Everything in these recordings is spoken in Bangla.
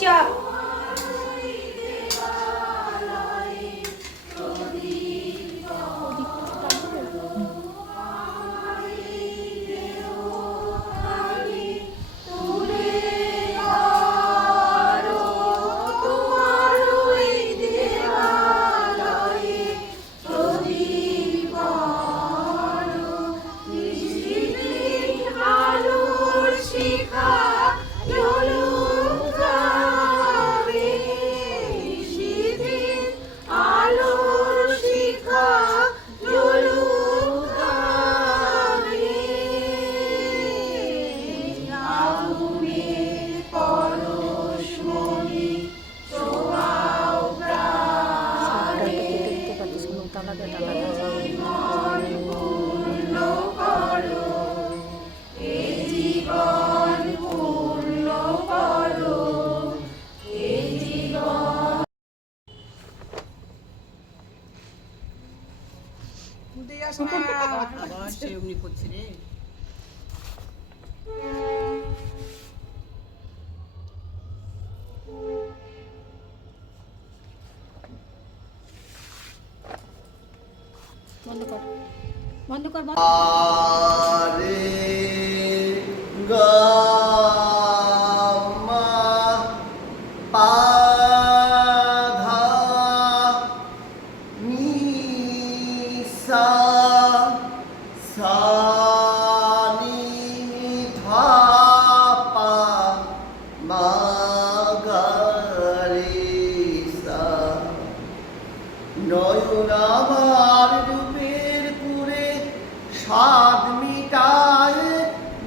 চাপ। এমনি করছি রে। বন্ধ কর, বন্ধ কর, বন্ধ। নয়ন আমার রূপের পুরে স্বাদ মিটায়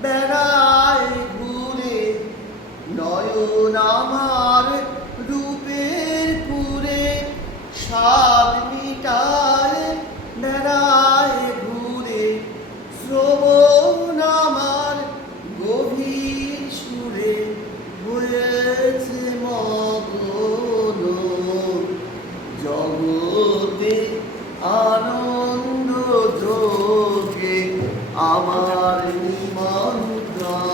বেড়ায় ঘুরে। নয়ন আমার রূপের পুরে স্বাদ মিটায় বেড়ায় ঘুরে। শ্রবণ আমার গভীর সুরে হয়েছে মগ্ন। জগতে আনন্দ যোগে আমার নিমন্ত্রণ।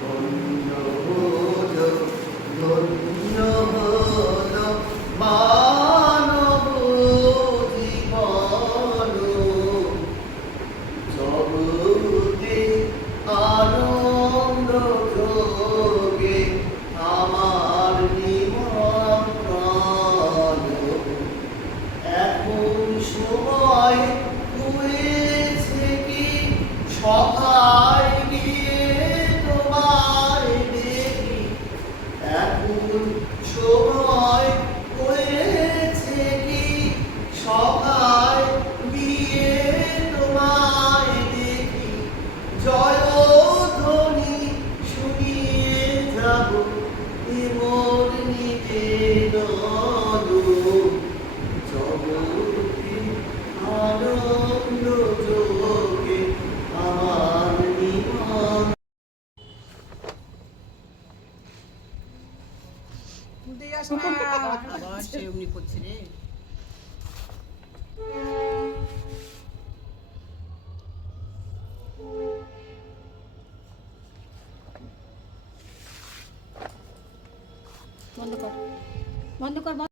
ধন্য হল, ধন্য হল মানব জীবন। জগতে আনন্দ যোগে আমার নিমন্ত্রণ। এখন সময় হয়েছে কি সভায় গিয়ে তোমায় দেখি। এখন সময় হয়েছে কি সভায় গিয়ে তোমায় দেখি। জয়ধ্বনি শুনিয়ে যাব এমন নিবেদন। জগতে আনন্দ যোগে আমার নিমন্ত্রণ। আবার সে এমনি করছি রে। বন্ধ কর, বন্ধ কর।